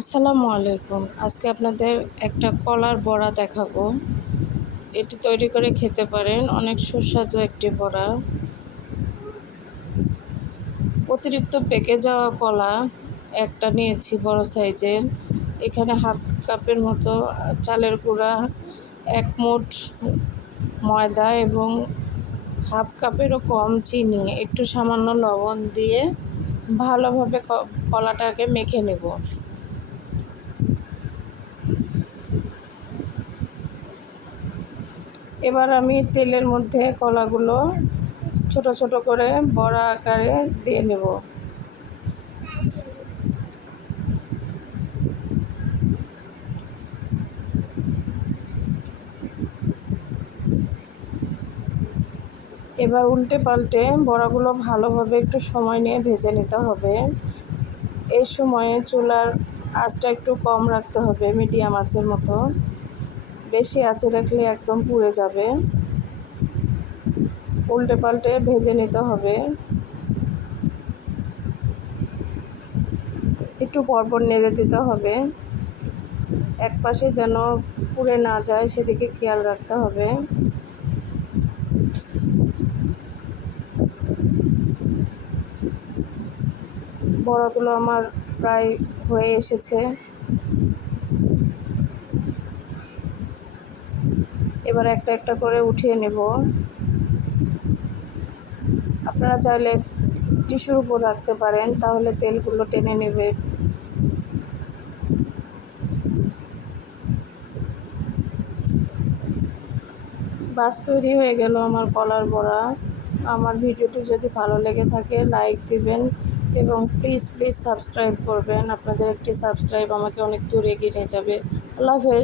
আসসালামু আলাইকুম। আজকে আপনাদের একটা কলার বড়া দেখাবো। এটি তৈরি করে খেতে পারেন, অনেক সুস্বাদু একটি বড়া। অতিরিক্ত পেকে যাওয়া কলা একটা নিয়েছি বড় সাইজের। এখানে হাফ কাপের মতো চালের গুঁড়া, 1 মুঠ ময়দা এবং হাফ কাপেরও কম চিনি, একটু সামান্য লবণ দিয়ে ভালোভাবে কলাটাকে মেখে নেব। এবার আমি তেলের মধ্যে কলাগুলো ছোট ছোট করে বড়া আকারে দিয়ে নেব। এবার উল্টে পাল্টে বড়াগুলো ভালোভাবে একটু সময় নিয়ে ভেজে নিতে হবে। এই সময়ে চুলার আঁচটা একটু কম রাখতে হবে, মিডিয়াম আঁচের মতো। বেশি আঁচে রাখলে একদম পুড়ে যাবে। উল্টে পাল্টে ভেজে নিতে হবে। একটু পরপর নেড়ে দিতে হবে, এক পাশে যেন পুড়ে না যায় সেদিকে খেয়াল রাখতে হবে। বড়াগুলো আমার প্রায় হয়ে এসেছে। এবার একটা একটা করে উঠিয়ে নেব। আপনারা চাইলে টিস্যুর উপর রাখতে পারেন, তাহলে তেলগুলো টেনে নেবে। বাস তৈরি হয়ে গেল আমার কলার বড়া। আমার ভিডিওটি যদি ভালো লেগে থাকে লাইক দিবেন এবং প্লিজ সাবস্ক্রাইব করবেন। আপনাদের একটি সাবস্ক্রাইব আমাকে অনেক দূর এগিয়ে নিয়ে যাবে। আল্লাহ হাফেজ।